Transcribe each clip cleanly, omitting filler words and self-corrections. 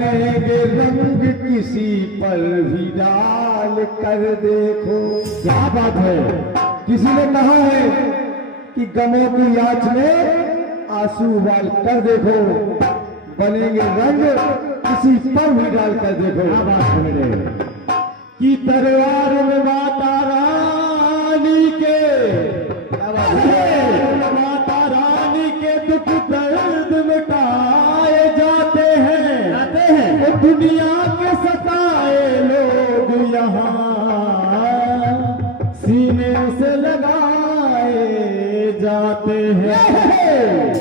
बनेंगे रंग किसी पर भी डाल कर देखो। क्या बात है। किसी ने कहा है कि गमों की आंच में आंसू उबाल कर देखो, बनेंगे रंग किसी पर भी डाल कर देखो। क्या बात है मेरे कि दरबार में माता रानी के, माता रानी के दुख दर्द मिटाए जाते हैं, वो दुनिया के सताए लोग यहाँ सीने से लगाए जाते हैं।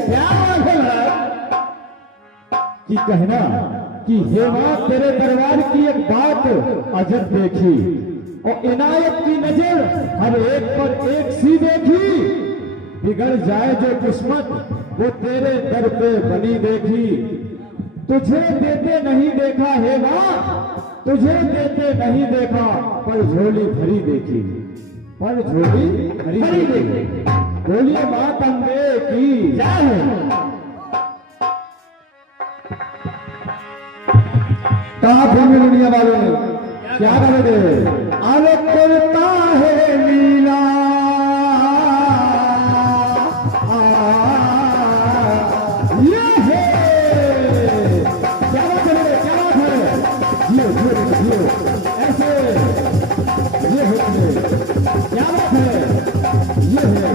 क्या है कि कहना कि हे मां तेरे दरबार की एक बात अजब देखी, और इनायत की नजर हर एक पर एक सी देखी, बिगड़ जाए जो किस्मत वो तेरे दर पे बनी देखी। तुझे देते नहीं देखा हे मां, तुझे देते नहीं देखा, पर झोली भरी देखी, पर झोली भरी देखी। बोलिए मां अम्बे की जय है। कहा भूमि दुनिया वालों ने क्या करोगे। अरे करता है लीला ये है। क्या बात है, क्या बात है। जियो जियो जियो ऐसे ये है। क्या बात है, ये है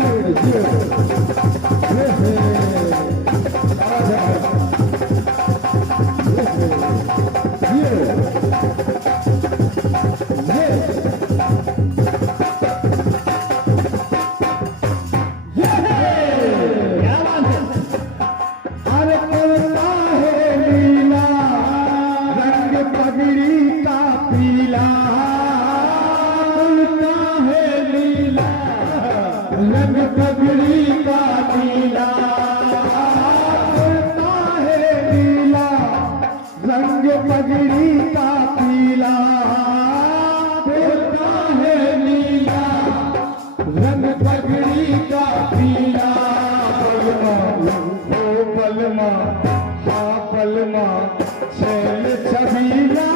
ये जियो ये रंग पगड़ी का नीला, है नीला रंग पगड़ी का पीला, बोलता है नीला रंग पगड़ी का पीला। बलमा हो बलमा हाँ बलमा छैल छबीला,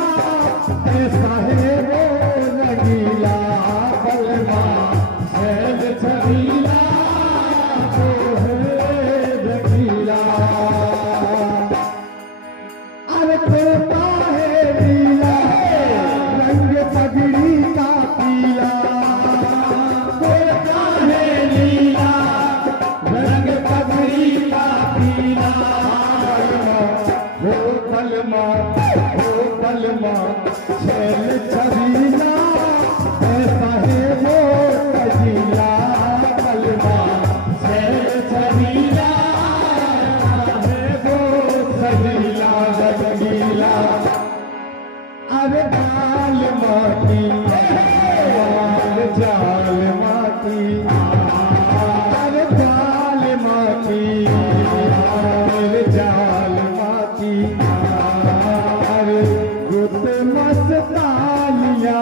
ऐसा है वो रंगीला। बलमा छैल छबीला वो है रंगीला। अरे तोता है नीला रंग पगड़ी का पीला, तोता है नीला रंग पगड़ी का पीला। बलमा हो बलमा छैल छबीला, ऐसा है वो रंगीला। बलमा छैल छबीला है वो सजीला रंगीला। अरे बाल माटी बाल जाल माटी, अरे बाल माटी बाल जाल माटी। अरे गुत मस्तानिया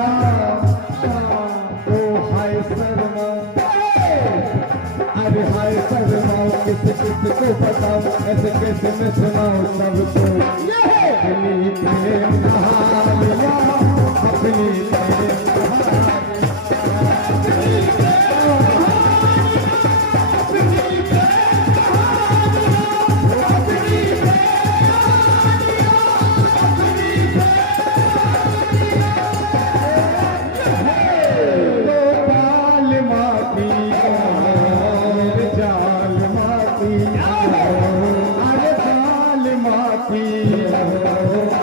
ओ हाय शर्मा, अरे हाय शर्मा किस किस को बताऊं, ऐसे कैसे मैं सुनाऊं सबको। अपनी प्रेम कहानियां अपनी प्रेम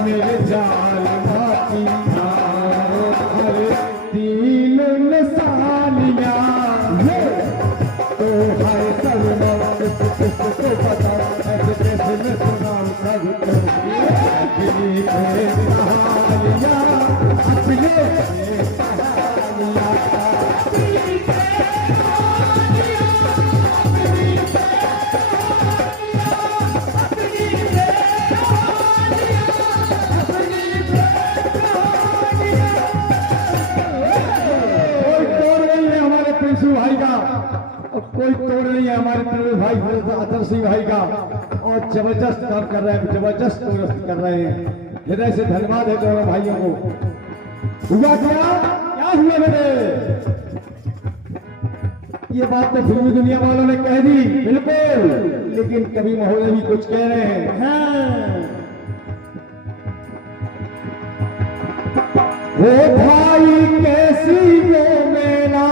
मेरे जाल माटी। अरे तीन निशानियां तो हाय शर्मा किस किस को बताऊं, ऐसे कैसे मैं सुनाऊं सबको। अपनी प्रेम कहानियां अपने प्रेम कहानियां। भाई का कोई कोई तोड़ नहीं है हमारे प्रिय भाई अतर सिंह भाई का, और जबरदस्त काम कर रहे हैं, जबरदस्त कर रहे हैं। हृदय से धन्यवाद है दोनों भाइयों को। हुआ क्या हुआ मेरे? ये बात तो फिल्मी दुनिया वालों ने कह दी, बिल्कुल, लेकिन कवि महोदय भी कुछ कह रहे हैं। हाँ। ओ भाई कैसी वो मेला,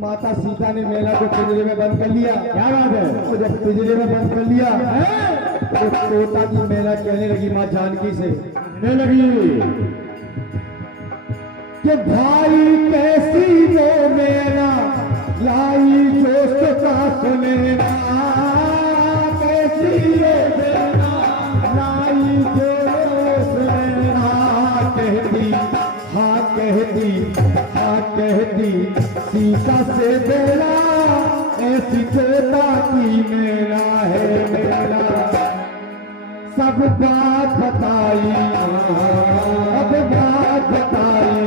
माता सीता ने मेला को पिंजरे में बंद कर लिया। क्या बात है? और जब पिंजरे में बंद कर लिया तो तोता की मेला कहने लगी माँ जानकी से, कहने लगी कि भाई कैसी वो मेला लाई जोश का सुनेना, कैसी वो मेला लाई जोश सुनेना, कहती हाँ कहती हाँ कहती सीता से बेला ऐसी तोता की मेला है मेला। सब बात बताई अब बात बताई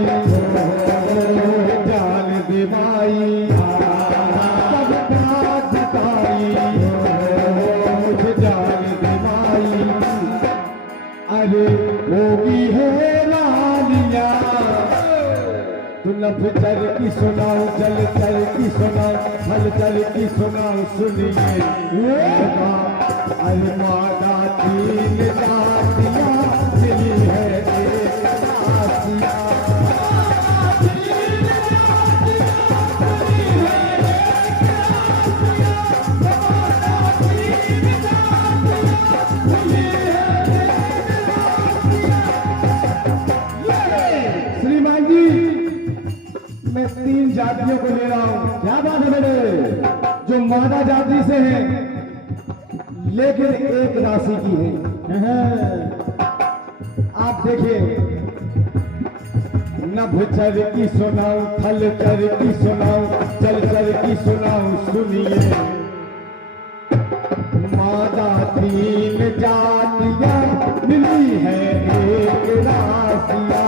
जान दिवाई, सब बात बताई जान दिवाई। अरे होगी है लालिया लफ चल की सुनाऊं, जल चल की सुनाऊं, फल चल की सुनाऊं, सुनिए अलमादा तीन जातियां मिली है एक रासिया। श्रीमान जी मैं तीन जातियों को ले रहा हूं। क्या बात है मेरे? जो मादा जाति से हैं लेकिन एक राशि की है। आप देखिए, नभ चर की सुनाऊं, थल चर की सुनाऊं, चल चर की सुनाऊं, सुनिए मादा तीन जातियां मिली है एक राशिया।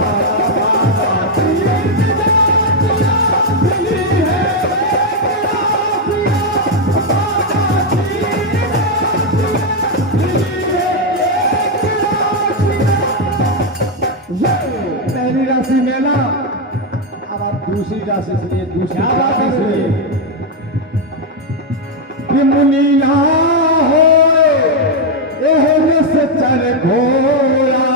पहली राशि मेला, अब आप दूसरी राशि सुनिए। दूसरी राशि सुनिए कि मुनिया हो से चल घोड़ा,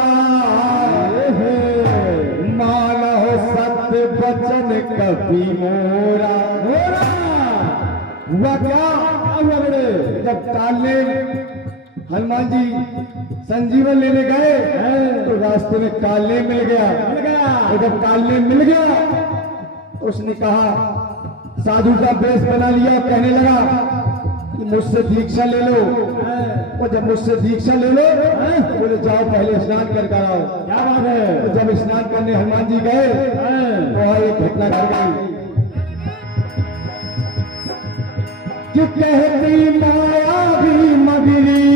माना हो सत्य वचन कभी मोरा। हुआ क्या हुआ बड़े? जब काले हनुमान जी संजीवन लेने गए तो रास्ते में काले मिल गया। तो जब काले मिल गया तो उसने कहा, साधु का वेश बना लिया और कहने लगा कि मुझसे दीक्षा ले लो। और जब मुझसे दीक्षा ले लो तो बोले जाओ पहले स्नान कर आओ। क्या बात है? तो जब स्नान करने हनुमान जी गए तो वहां एक घटना घट गई कि कहती माया भी मगरी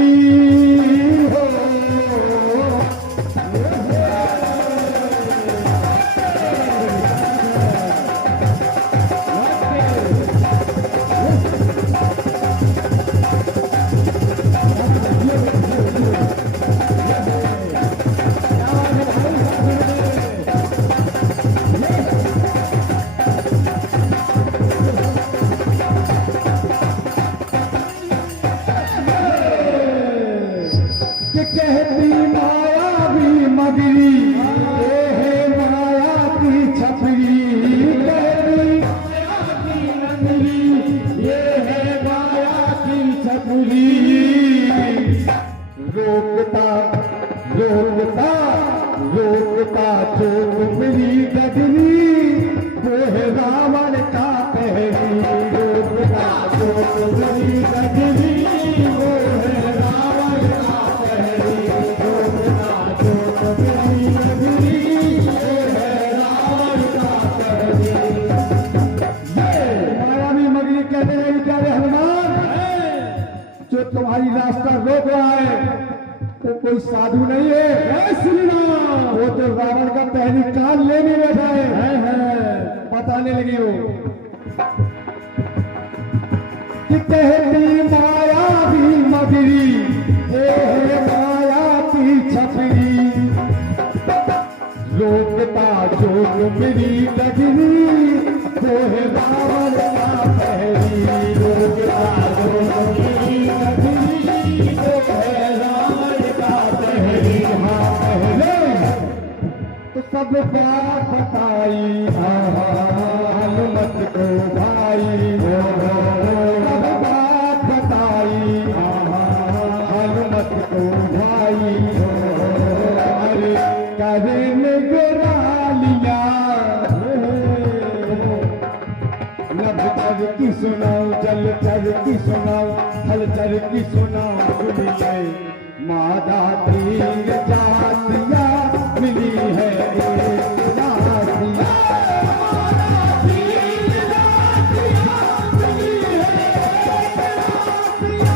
रोकता रोकता रोकता चोट मिली गगनी, वो है रावण का पहली। रोकता चोट मिली गगनी, वो है रावण तो कोई साधु नहीं है। जय श्री राम। वो तो रावण का पहली कान लेने बैठा है। बताने लगे वो कि कहती माया भी मगरी, हे माया की छपरी, रोकता जोग मेरी डगरी, वो है रावण का पहरी, रोकता जोग मेरी डगरी, वो है रावण का पहरी। हाँ पहले तो सब बात बताई हनुमत को भाई, सब बात बताई हनुमत को भाई। अरे करें गिरा लिया नभ चर की सुनाओ, जल चर की सुनाओ, हल चर की सुनाओ। सुनिए मादा तीन जातियां मिली है एक जातिया, मादा तीन जातियां मिली है एक जातिया,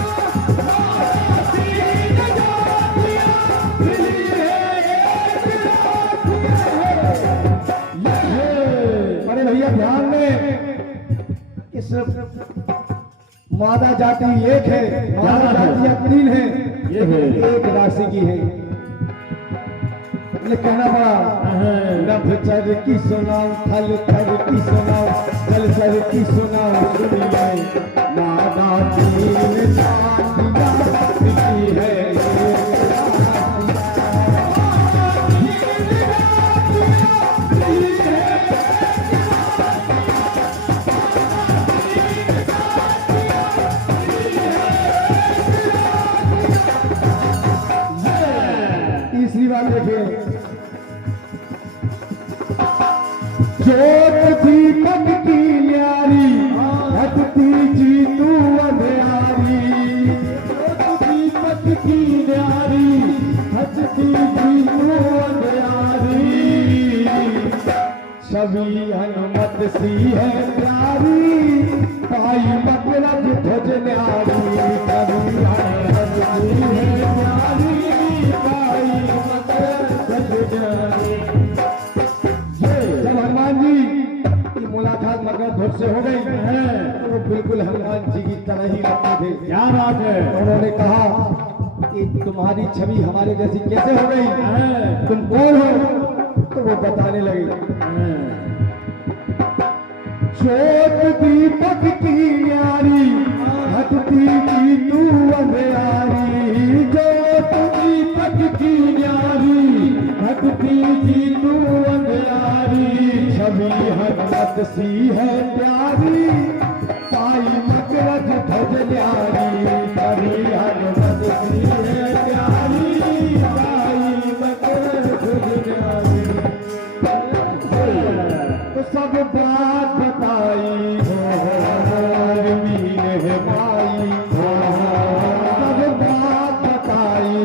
मादा तीन जातियां मिली है एक जातिया। अरे भैया ध्यान में कि सिर्फ मादा जाति एक है, मादा जातियां तीन है, ये है एक राशि की है। ये कहना पड़ा नभ चर की सुनाओ, थल चर की सुनाओ, जल चर की सुनाओ। सुनिए मादा तीन जातियां मिली है एक देखिए जोत दीपक की न्यारी, हटती जी तू अंधियारी, जोत दीपक की न्यारी, हटती जी तू अंधियारी। छवि हनुमत सी है प्यारी, पाई मकरज ध्वज न्यारी, छवि हनुमत सी है प्यारी, पाई जब हनुमान जी की मुलाकात मगध ध्वज से हो गई है तो वो बिल्कुल हनुमान जी की तरह ही लगते थे। क्या बात है। उन्होंने कहा कि तुम्हारी छवि हमारे जैसी कैसे हो गई, तुम कौन हो? तो वो बताने लगे जोत दीपक की न्यारी, हटती जी तू अंधियारी, जोत दीपक की न्यारी, हटती जी तू अंधियारी। छवि हनुमत सी है प्यारी, पाई मकरज ध्वज न्यारी, छवि हनुमत सी है प्यारी, पाई मकरज ध्वज न्यारी। तो सब बात बताई मीन है भाई, सब बात बताई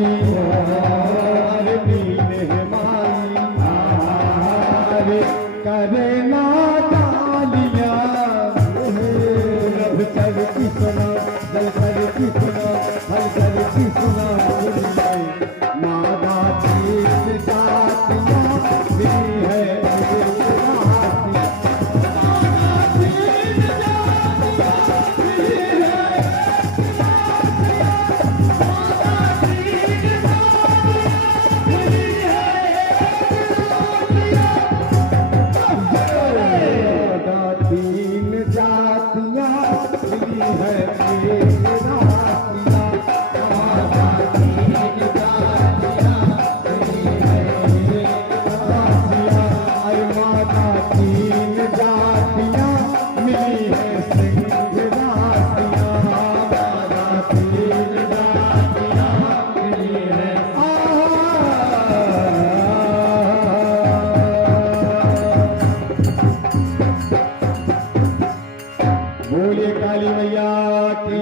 मीन है भाई। करे ना डालिया रब कर की सुना, जल कर की सुना, हल कर की सुना। मादा तीन जातियां मिली है बोलिए काली मैया की।